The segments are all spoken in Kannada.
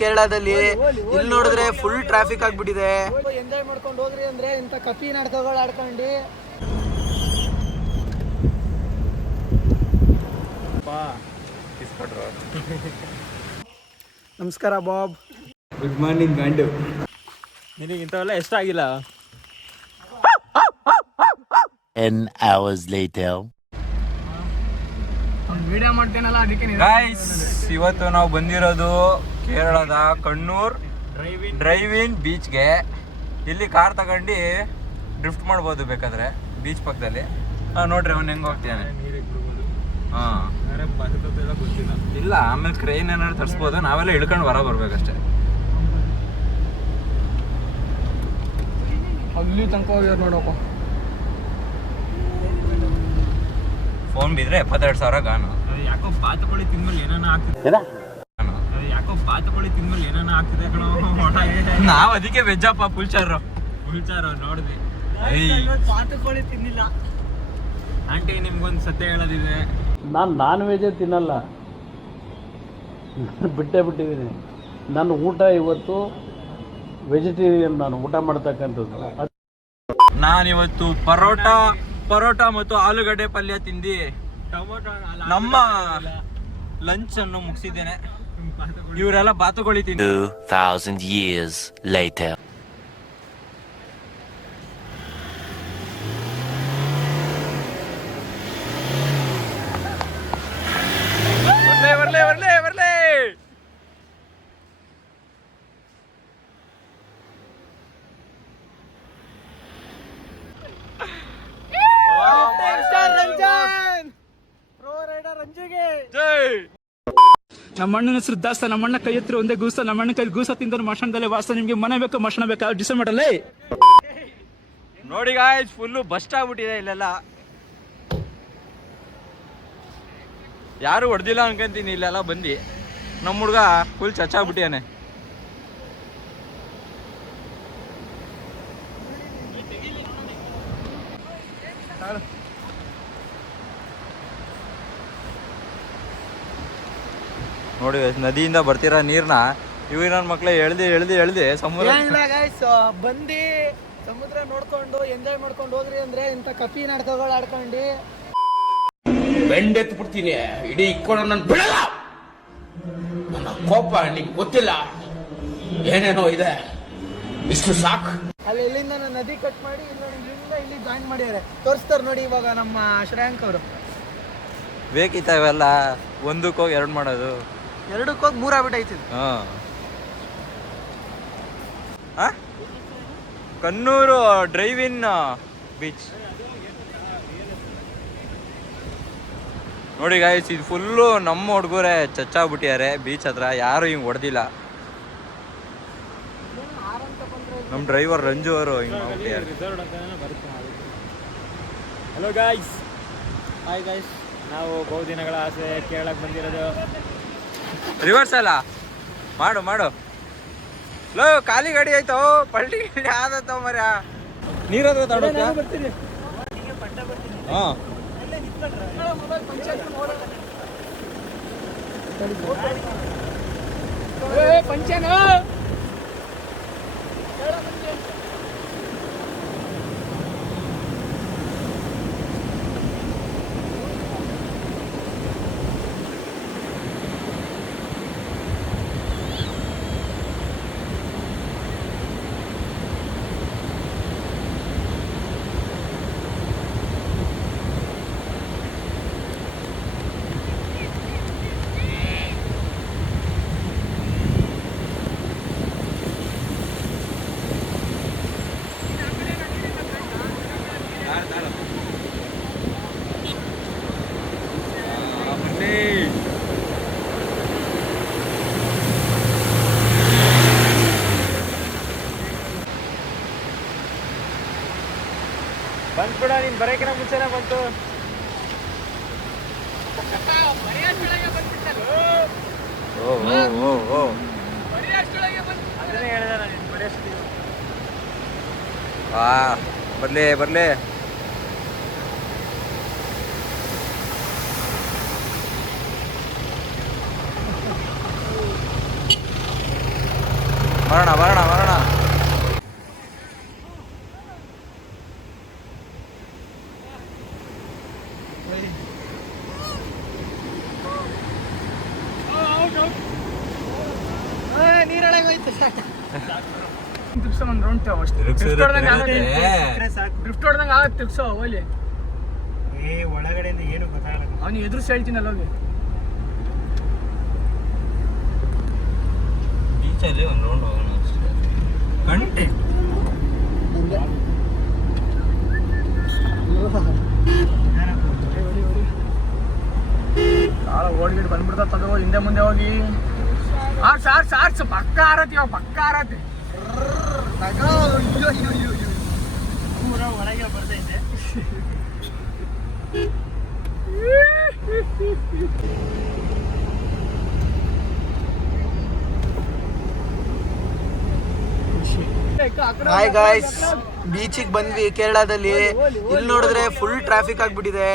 ಕೇರಳದಲ್ಲಿ ಇಲ್ಲಿ ನೋಡಿದ್ರೆ ಫುಲ್ ಟ್ರಾಫಿಕ್ ಆಗ್ಬಿಟ್ಟಿದೆ. ಎಂಜಾಯ್ ಮಾಡ್ಕೊಂಡು ಹೋದ್ರಿ ಅಂದ್ರೆ ಇಂಥ ಕಪಿ ನಾಟಕಗಳು ಆಡ್ಕೊಂಡು. ನಮಸ್ಕಾರ ಬಾಬ್. ಗುಡ್ ಮಾರ್ನಿಂಗ್ ಗಂಡು. ನಿನಗೆ ಇಂಥವೆಲ್ಲ ಇಷ್ಟ ಆಗಿಲ್ಲ. 10 hours later. ವಿಡಿಯೋ ಮಾಡ್ತೇನಲ್ಲ ಅದಕ್ಕೆ. ಗೈಸ್, ಇವತ್ತು ನಾವು ಬಂದಿರೋದು ಕೇರಳದ ಕಣ್ಣೂರ್ ಡ್ರೈವ್ ಇನ್ ಬೀಚ್ಗೆ. ಇಲ್ಲಿ ಕಾರ್ ತಗೊಂಡು ಡ್ರಿಫ್ಟ್ ಮಾಡ್ಬೋದು ಬೇಕಾದ್ರೆ ಬೀಚ್ ಪಕ್ಕದಲ್ಲಿ. ನೋಡ್ರಿ ಅವ್ನು ಹೆಂಗೆ ಹೋಗ್ತಾನೆ. ಹಾಂ ಇಲ್ಲ, ಆಮೇಲೆ ಕ್ರೈನ್ ಏನಾದ್ರು ತರಿಸ್ಬೋದು, ನಾವೆಲ್ಲ ಇಳ್ಕೊಂಡು ಬರ್ಬೇಕಷ್ಟೇ. ಅಲ್ಲಿ ತನಕ ಹೋಗ್ಯಾರ ನೋಡಪ್ಪ. ಫೋನ್ ಬಿದ್ರೆ 72,000 ಗಾನು. ಯಾಕೋ ಬಾತುಕೋಳಿ ತಿಂದ್ಮೇಲೆ ಏನಾನ ಆಗ್ತಿದೆ. ಯಾಕೋ ಬಾತುಕೋಳಿ ತಿಂದ್ಮೇಲೆ ಏನಾನ ಆಗ್ತಿದೆ ಕಣೋ. ನಾವು ಅದಕ್ಕೆ ವೆಜ್ಜಪ್ಪ ಪುಲ್ಚಾರು ನೋಡಿದ್ವಿ. ಬಾತುಕೋಳಿ ತಿನ್ನಿಲ್ಲ. ಆಂಟಿ, ನಿಮ್ಗೊಂದು ಸತ್ಯ ಹೇಳೋದಿದೆ. ನಾನು ನಾನ್ ವೆಜ್ ತಿನ್ನಲ್ಲ, ಬಿಟ್ಟಿದ್ದೀನಿ. ನನ್ನ ಊಟ ಇವತ್ತು ವೆಜಿಟೇರಿಯನ್, ನಾನು ಊಟ ಮಾಡ್ತಕ್ಕಂಥದ್ದು. ನಾನಿವತ್ತು ಪರೋಟ ಮತ್ತು ಆಲೂಗಡ್ಡೆ ಪಲ್ಯ ತಿಂದು ನಮ್ಮ ಲಂಚ್ ಅನ್ನು ಮುಗಿಸಿದ್ದೇನೆ. ಇವರೆಲ್ಲ ಬಾತುಕೋಳಿ ತಿಂದು 2000 years later. ಬರ್ಲೇ ನಮ್ಮಣ್ಣನ ಹೆಸರು ದಾಸ್ತ, ನಮ್ಮಣ್ಣ ಕೈ ಹತ್ರ ಒಂದೇ ಗೂಸ, ನಮ್ಮಣ್ಣ ಕೈ ಗೂಸ ತಿಂದ ಮಶಣದಲ್ಲಿ ವಾಸ. ನಿಮ್ಗೆ ಮನೆ ಬೇಕು ಮಶಣ ಬೇಕಾ ಡಿಸೈಡ್ ಮಾಡಲ್ಲೇ. ನೋಡಿ ಗಾಯ್ಸ್, ಫುಲ್ಲು ಬಸ್ಟ್ ಆಗ್ಬಿಟ್ಟಿದೆ ಇಲ್ಲೆಲ್ಲ. ಯಾರು ಹೊಡೆದಿಲ್ಲ ಅನ್ಕೊಂತೀನಿ. ಇಲ್ಲೆಲ್ಲ ಬಂದು ನಮ್ಮ ಹುಡುಗ ಫುಲ್ ಚಚ್ಚಾಗ್ಬಿಟ್ಟಿಯಾನೆ. ನೋಡಿ ನದಿಯಿಂದ ಬರ್ತಿರೋ ನೀರ್ನ ಇವ್ ನನ್ನ ಮಕ್ಳು ಎಳ್ದಿ ಸಮುದ್ರ ಬಂದು ಸಮುದ್ರ ನೋಡ್ಕೊಂಡು ಎಂಜಾಯ್ ಮಾಡ್ಕೊಂಡು ಹೋದ್ರಿ ಅಂದ್ರೆ ಇಂಥ ಕಪಿ ನಾಟಕಗಳು ಆಡ್ಕೊಂಡು. ಬೆಂಡೆತ್ತು ಬಿಡ್ತೀನಿ, ಇಡೀ ಇಕ್ಕೊಂಡು ನನ್ನ ಬಿಡಲ್ಲ. ನನ್ನ ಕೋಪ ನಿಂಗೆ ಗೊತ್ತಿಲ್ಲ, ಏನೇನೋ ಇದೆ, ಇಷ್ಟು ಸಾಕು. ಅಲ್ಲಿ ಇಲ್ಲಿಂದ ನದಿ ಕಟ್ ಮಾಡಿ ಇಲ್ಲಿಂದ ಇಲ್ಲಿ ಜಾಯಿನ್ ಮಾಡ್ಯಾರೆ. ತೋರಿಸ್ತಾರೆ ನೋಡಿ ಇವಾಗ ನಮ್ಮ ಶ್ರೇಯಾಂಕ್ ಅವರು. ಬೇಕಿತ್ತ ಇವೆಲ್ಲ ಒಂದಕ್ಕೆ ಹೋಗಿ 2 ಮಾಡೋದು, 2ಕ್ಕೆ ಹೋಗಿ 3 ಆಗ್ಬಿಟ್ಟೈತಿ. ಕಣ್ಣೂರು ಡ್ರೈವ್ ಇನ್ ಬೀಚ್ ನೋಡಿ ಗಾಯ್ಸ್. ಇದು ಫುಲ್ಲು ನಮ್ಮ ಹುಡುಗರೇ ಚಚ್ಚಾಗ್ಬಿಟ್ಟಿದ್ದಾರೆ ಬೀಚ್ ಹತ್ರ. ಯಾರು ಹಿಂಗೆ ಹೊಡೆದಿಲ್ಲ. ನಮ್ಮ ಡ್ರೈವರ್ ರಂಜು ಅವರು ಹಿಂಗೆ ಮಾಡ್ಬಿಟ್ಟಿದ್ದಾರೆ. Hello guys, hi guys. ನಾವು ಬಹುದಿನಗಳ ಆಸೆ ಕೇರಳಕ್ಕೆ ಬಂದಿರೋದು. ರಿವರ್ಸ್ ಅಲ್ಲ, ಮಾಡು ಲೋ. ಖಾಲಿ ಗಾಡಿ ಆಯ್ತು, ಪಲ್ಟಿ ಗಾಡಿ ಆದತ್ತವ ಮರ. ನೀರಾದ್ರೆ ತಗೊಂಡು ಹಾಂ. ಪಂಚನ ಬಂದ್ಬಿಡ, ನೀನು ಬರೋಕಿನ ಮುಂಚೆನೇ ಬಂತು. ಅದನ್ನೇ ಹೇಳಿದೆ ನಾನು, ಬರೆಯಷ್ಟು. ಬರ್ಲಿ ಬರೋಣ ಬರೋಣ ಬರೋಣ. ನೀರೊಳಗೆ ಹೋಯ್ತು ಒಂದು ರೌಂಡ್ ಡ್ರಿಫ್ಟ್ ಹೊಡ್ದಂಗೆ ಆಗತ್ತೆ ತಿರ್ಸೋ ಹೋಲಿ. ಒಳಗಡೆಯಿಂದ ಏನು ಗೊತ್ತಾಗಲ್ಲ. ಅವ್ನು ಎದುರಿಸಿ ಹೇಳ್ತೀನಲ್ಲ ಹೋಗಿ. ಬೀಚಲ್ಲಿ ಒಂದು ರೌಂಡ್ ಹೋಗೋಣ ಅಷ್ಟೇ. ಕಂಟೆಂಟ್ ಕಾಳ ಓಡ್ಗಿಡ್ ಬಂದ್ಬಿಡ್ತಾ ತಗೋ ಹಿಂದೆ ಮುಂದೆ ಹೋಗಿ. ಆರ್ಸ್ ಪಕ್ಕ ಆರತಿ ಪಕ್ಕ ಆರತಿ. ಪೂರ ಒಳಗೆ ಬರ್ತೈತೆ. ಹಾಯ್ ಗಾಯ್ಸ್, ಬೀಚಿಗೆ ಬಂದ್ವಿ ಕೇರಳದಲ್ಲಿ. ಇಲ್ಲಿ ನೋಡಿದ್ರೆ ಫುಲ್ ಟ್ರಾಫಿಕ್ ಆಗ್ಬಿಟ್ಟಿದೆ.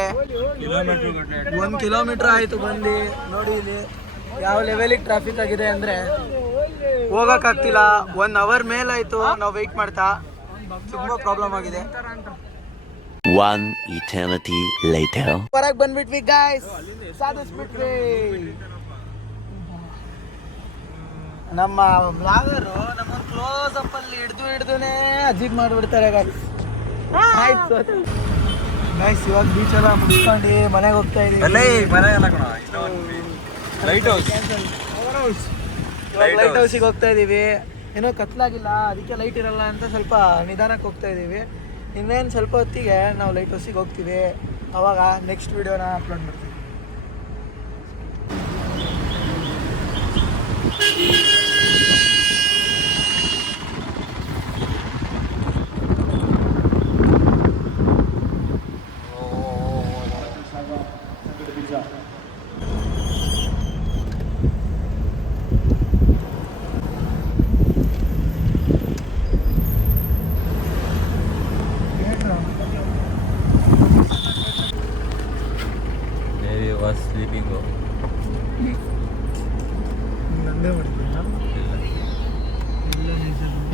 1 ಕಿಲೋಮೀಟರ್ ಆಯ್ತು ಬಂದು. ನೋಡಿ ಇಲ್ಲಿ ಯಾವ ಲೆವೆಲಿಗೆ ಟ್ರಾಫಿಕ್ ಆಗಿದೆ ಅಂದ್ರೆ ಹೋಗಕ್ಕಾಗ್ತಿಲ್ಲ. 1 ಅವರ್ ಮೇಲಾಯ್ತು ನಾವು ವೆಯ್ಟ್ ಮಾಡ್ತಾ. ತುಂಬಾ ಪ್ರಾಬ್ಲಮ್ ಆಗಿದೆ. One eternity later. ಹೊರಗೆ ಬಂದ್ಬಿಟ್ವಿ ಗಾಯ್ಸ್, ಸಾಧಿಸ್ಬಿಟ್ವಿ. ನಮ್ಮ ಬ್ಲಾಗರು ನಮ್ಮ ಕ್ಲೋಸ್ ಅಪ್ ಅಲ್ಲಿ ಹಿಡ್ದುನೇ ಅಜೀಬ್ ಮಾಡ್ಬಿಡ್ತಾರೆ ಗಾಯ್ಸ್. ಗಾಯ್ಸ್ ಇವಾಗ ಬೀಚ್ ಎಲ್ಲ ಮುಗಿಸ್ಕೊಂಡು ಮನೆಗೆ ಹೋಗ್ತಾ ಇದೀವಿ. ಲೈಟ್ ಹೌಸ್ ಲೈಟ್ ಹೌಸಿಗೆ ಹೋಗ್ತಾ ಇದೀವಿ. ಏನೋ ಕತ್ಲಾಗಿಲ್ಲ, ಅದಕ್ಕೆ ಲೈಟ್ ಇರಲ್ಲ ಅಂತ ಸ್ವಲ್ಪ ನಿಧಾನಕ್ಕೆ ಹೋಗ್ತಾ ಇದೀವಿ. ಇನ್ನೇನು ಸ್ವಲ್ಪ ಹೊತ್ತಿಗೆ ನಾವು ಲೈಟ್ ಹೌಸಿಗೆ ಹೋಗ್ತೀವಿ. ಅವಾಗ ನೆಕ್ಸ್ಟ್ ವಿಡಿಯೋನ ಅಪ್ಲೋಡ್ ಮಾಡ್ತೀವಿ. ಸ್ಲೀಪಿಂಗು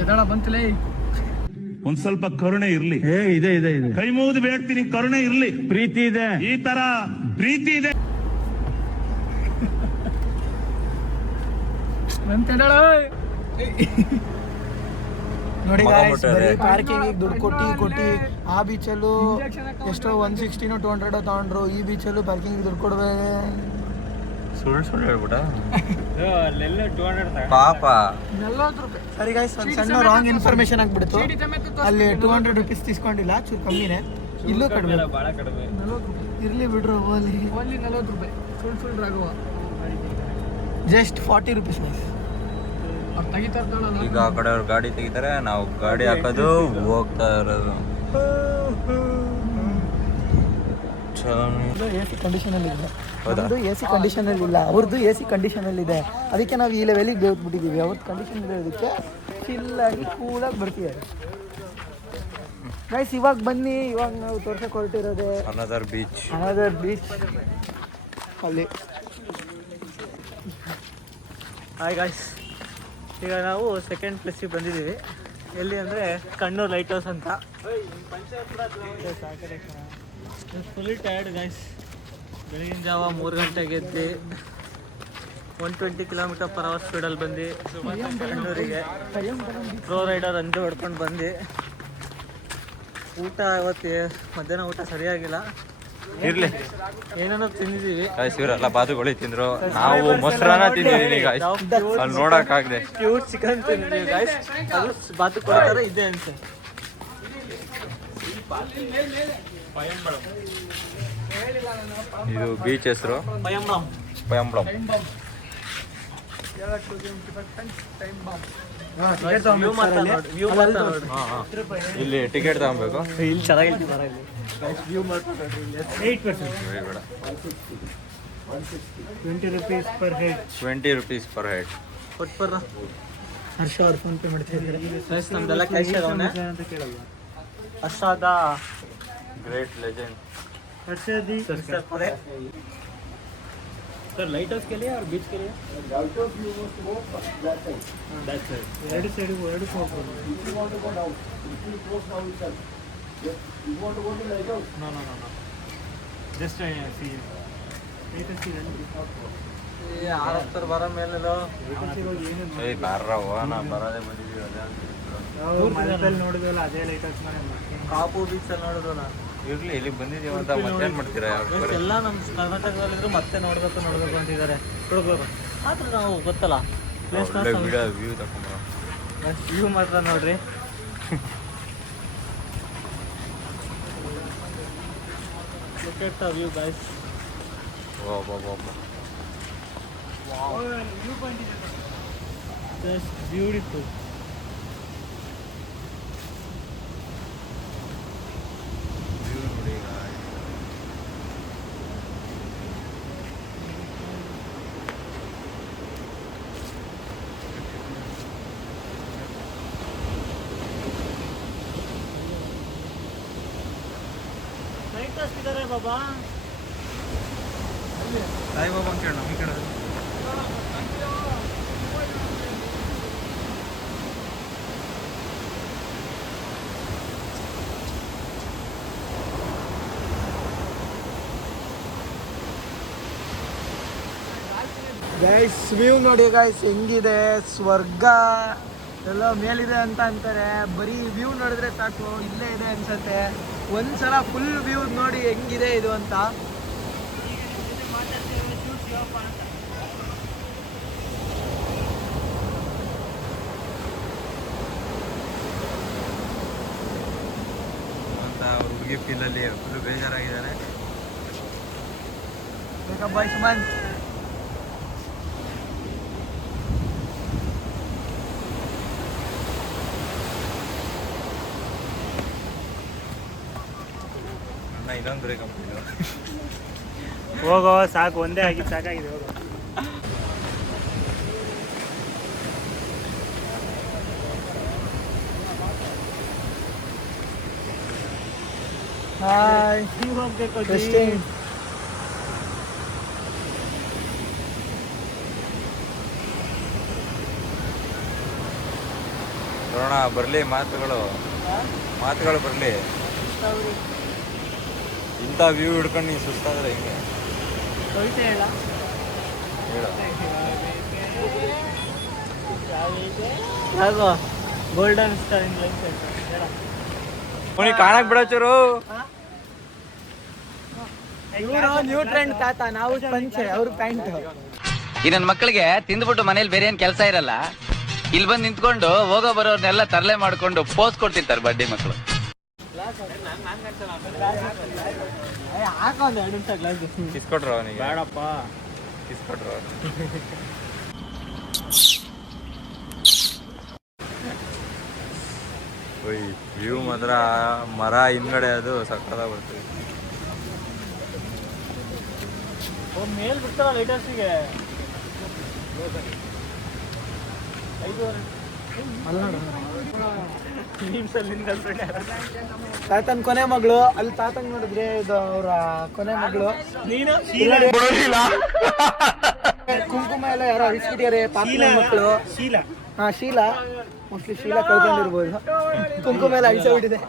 ಎದಳ ಬಂತಲೇ. ಒಂದ್ ಸ್ವಲ್ಪ ಕರುಣೆ ಇರ್ಲಿ. ಇದೆ ಇದೆ ಇದೆ. ಕೈ ಮುಗಿದು ಬೇಡ್ತೀನಿ, ಕರುಣೆ ಇರ್ಲಿ. ಪ್ರೀತಿ ಇದೆ, ಈ ತರ ಪ್ರೀತಿ ಇದೆ. ನೋಡಿ ಗಾಯ್ಸ್, ಬರೀ ಪಾರ್ಕಿಂಗ್ ದುಡ್ಡು ಕೊಟ್ಟಿ ಆ ಬೀಚಲ್ಲೂ ಎಷ್ಟೋ 160 200 ತಗೊಂಡ್ರು. ಈ ಬೀಚಲ್ಲೂ ಪಾರ್ಕಿಂಗ್ ದುಡ್ಡು ಕೊಡ್ಬೇಕು. ಸುಳ್ಳು ಹೇಳ್ಬಿಟ್ಟ ಪಾಪ. ಸರಿ ಗಾಯ್ಸ್, ಒಂದು ಸಣ್ಣ ರಾಂಗ್ ಇನ್ಫಾರ್ಮೇಶನ್ ಆಗ್ಬಿಡ್ತು. ಅಲ್ಲಿ 200 ರೂಪೀಸ್ ತಿಸ್ಕೊಂಡಿಲ್ಲ, ಚೂರು ಕಮ್ಮಿನೇ. ಇಲ್ಲೂ ಕಡಿಮೆ, ಇರ್ಲಿ ಬಿಡ್ರು. ಓಲಿ 40 ರೂಪಾಯಿ ಸುಳ್ಳು ರಾಘವ. Just 40 rupees. ಅವ್ರು ತೆಗಿತಾರ. ಈಗ ಆ ಕಡೆ ಅವ್ರು ಗಾಡಿ ತೆಗಿತಾರೆ, ನಾವು ಗಾಡಿ ಹಾಕೋದು ಹೋಗ್ತಾ ಇರೋದು. AC ಕಂಡೀಷನಲ್ಲಿ ಇದೆ. ನಮ್ಮದು AC ಕಂಡೀಷನಲ್ಲಿ ಇಲ್ಲ, ಅವ್ರದ್ದು AC ಕಂಡೀಷನಲ್ಲಿ ಇದೆ. ಅದಕ್ಕೆ ನಾವು ಈ ಲೆವೆಲಿಗೆ ಬೇವ್ಬಿಟ್ಟಿದ್ದೀವಿ. ಅವ್ರದ್ದು ಕಂಡೀಷನ್ ಇರೋದಕ್ಕೆ ಚಿಲ್ಲಾಗಿ ಕೂಲಾಗಿ ಬರ್ತಿದ್ದಾರೆ ಗೈಸ್. ಇವಾಗ ಬನ್ನಿ, ಇವಾಗ ನಾವು ತೋರ್ಸಕ್ಕೆ ಹೊರಟಿರೋದೆ ಅನದರ್ ಬೀಚ್ ಅಲ್ಲಿ. ಹಾಯ್ ಗಾಯ್ಸ್, ಈಗ ನಾವು ಸೆಕೆಂಡ್ ಪ್ಲೇಸಿಗೆ ಬಂದಿದ್ದೀವಿ. ಎಲ್ಲಿ ಅಂದರೆ ಕಣ್ಣೂರು ಲೈಟ್ ಹೌಸ್ ಅಂತ. Full tired guys. ಬೆಳಗಿನ ಜಾವ 3 ಗಂಟೆಗೆ ಎದ್ದು 120 km/h ಸ್ಪೀಡಲ್ಲಿ ಬಂದು ಕಣ್ಣೂರಿಗೆ ಪ್ರೋ ರೈಡರ್ ಅಂಜು ಹೊಡ್ಕೊಂಡು ಬಂದು. ಊಟ ಇವತ್ತು ಮಧ್ಯಾಹ್ನ ಊಟ ಸರಿಯಾಗಿಲ್ಲ. ಇರ್ಲಿ, ಏನೇನೋ ತಿಂದಿದ್ದೀವಿ. ಇವರೆಲ್ಲ ಬಾತುಗಳು ತಿಂದ್ರು, ನಾವು ಮೊಸರನ್ನ ತಿಂದಿದ್ದೀವಿ ಗಾಯ್ಸ್. ಅಲ್ಲಿ ನೋಡೋಕ್ಕಾಗದೆ ಪ್ಯೂರ್ ಚಿಕನ್ ತಿಂದಿದ್ದೀವಿ ಗಾಯ್ಸ್. ಅದು ಬಾತು ಕೊಡ್ತಾರೆ ಇದೆ ಅಂತ. ಇದು ಬೀಚ್ ಹೆಸರು ಪಯಂಬಳಂ. ಇಲ್ಲಿ ಟಿಕೆಟ್ ತಗೊಬೇಕು. ಇಲ್ಲಿ ಚೆನ್ನಾಗಿತ್ತು. 20 rupees per head. ಕೊಟ್ಬರ್ರ ಹರ್ಷ ಅವ್ರು ಫೋನ್ ಪೇ ಮಾಡ್ತಾ ಇದ್ದಾರೆ. ನಮ್ದೆಲ್ಲ ಕ್ಯಾಶ್ ಅವನೇ. ಹರ್ಷದ ಗ್ರೇಟ್ ಲೆಜೆಂಡ್. ಹರ್ಷದಿ सर लाइट हाउस के लिए और बीच के लिए ಎರಡು ಸೈಡ್ ಜಸ್ಟ್ ಸಿ ಬರ ಮೇಲೆ ನೋಡಿದ್ವಲ್ಲ ಅದೇ ಲೈಟ್ ಹೌಸ್ ಕಾಪು ಬೀಚ್ ಅಲ್ಲಿ ನೋಡಿದ್ವಲ್ಲ. ಇರ್ಲಿ ಇಲ್ಲಿಗೆ ಬಂದಿದೀವಿ ಅಂತ ಮತ್ತೇನ್ ಮಾಡ್ತೀರಾ? ಎಲ್ಲ ನಮ್ಮ ಕರ್ನಾಟಕದಲ್ಲಿದ್ರು ಮತ್ತೆ ನೋಡ್ಬೇಕು ಅಂತಿದ್ದಾರೆ. ಆದ್ರೆ ನಾವು ಗೊತ್ತಲ್ಲ ಪ್ಲೇಸ್ ವ್ಯೂ ತಕೊಂಡ್ರ ವ್ಯೂ ಮಾತ್ರ ನೋಡ್ರಿ. Look at the view, guys. wow. View point ಇದೆ Just beautiful. ವ್ಯೂ ನೋಡಿ ಲೈಟ್ ಹೌಸ್ ಇದ್ದಾರೆ ಬಾಬಾ. ಸಾಯಿಬಾಬಾ ಅಂತ ಹೇಳಿ ನಮಗೆ ಕೇಳೋದು. ಗೈಸ್ ವ್ಯೂ ನೋಡಿ ಗೈಸ್ ಹೆಂಗಿದೆ, ಸ್ವರ್ಗ ಎಲ್ಲ ಮೇಲಿದೆ ಅಂತ ಅಂತಾರೆ. ಬರೀ ವ್ಯೂ ನೋಡಿದ್ರೆ ಸಾಕು ಇಲ್ಲೇ ಇದೆ ಅನ್ಸತ್ತೆ. ಒಂದ್ಸಲ ಫುಲ್ ವ್ಯೂ ನೋಡಿ ಹೆಂಗಿದೆ ಇದು ಅಂತ. ಅಂತ ಅವ್ರ ಹುಡುಗಿ ಫೀಲಲ್ಲಿ ಫುಲ್ ಬೇಜಾರಾಗಿದ್ದಾರೆ. ಬಾಯ್ ಸುಮನ್. ಇನ್ನೊಂದು ಬ್ರೇಕ್ ಹೋಗೋ ಸಾಕು, ಒಂದೇ ಆಗಿದ್ದು ಸಾಕಾಗಿದೆ ಹೋಗೋ. ಹಾಯ್, ನೀವು ಹೋಗ್ಬೇಕು ಟೆಸ್ಟಿಂಗ್. ನೋಡೋಣ ಬರಲಿ ಮಾತುಗಳು ಬರಲಿ. ಇಂಥ ವ್ಯೂ ಹಿಡ್ಕೊಂಡು ನೀನು ಸುಸ್ತಾದ್ರೆ ಹಿಂಗೆ ಹೇಳು. ಗೋಲ್ಡನ್ ಸ್ಟಾರ್ ಇನ್ ಲೈಫ್ ಅವನಿಗೆ ಕಾಣಕ್ ಬಿಡಚೂರು. ಇವರು ನ್ಯೂ ಟ್ರೆಂಡ್ ತಾತ, ನಾವು ಪಂಚೆ, ಅವ್ರು ಪ್ಯಾಂಟ್. ಈ ನನ್ನ ಮಕ್ಕಳಿಗೆ ತಿಂದ್ಬಿಟ್ಟು ಮನೇಲಿ ಬೇರೆ ಏನ್ ಕೆಲಸ ಇರಲ್ಲ, ಇಲ್ಲಿ ಬಂದು ನಿಂತ್ಕೊಂಡು ಹೋಗೋ ಬರೋರ್ನೆಲ್ಲ ತರಲೆ ಮಾಡ್ಕೊಂಡು ಪೋಸ್ ಕೊಡ್ತಿರ್ತಾರೆ ಬಡ್ಡಿ ಮಕ್ಕಳು. ಹಾಕ ಒಂದು 2 ನಿಮಿಷ ಗ್ಲಾಸ್ ಕಿಸ್ಕೊಟ್ರು ಅವನಿಗೆ. ಬೇಡಪ್ಪ, ಕಿಸ್ಕೊಟ್ರು. ವ್ಯೂ ಮಾತ್ರ ಮರ ಹಿಂದ್ಗಡೆ ಅದು ಸಕ್ಕತ್ತಾಗಿ ಬರ್ತದೆ. ಮೇಲ್ ಬಿಡ್ತಾರ ಲೈಟ್ ಹೌಸಿಗೆ. ತಾತನ್ ಕೊನೆ ಮಗಳು ಅಲ್ಲಿ. ತಾತನ್ ನೋಡಿದ್ರೆ ಇದು ಅವ್ರ ಕೊನೆ ಮಗಳು. ನೀನು ಕುಂಕುಮ ಎಲ್ಲ ಯಾರೋ ಅಳಿಸ್ಬಿಟ್ಟಿದ್ದಾರೆ ಪಾಪನ ಮಕ್ಕಳು. ಶೀಲಾ ಹಾ, ಶೀಲಾ. ಮೋಸ್ಟ್ಲಿ ಶೀಲಾ ಕಳ್ಕೊಂಡಿರ್ಬೋದು. ಕುಂಕುಮ ಎಲ್ಲ ಅಳಿಸೋಬಿಟ್ಟಿದೆ.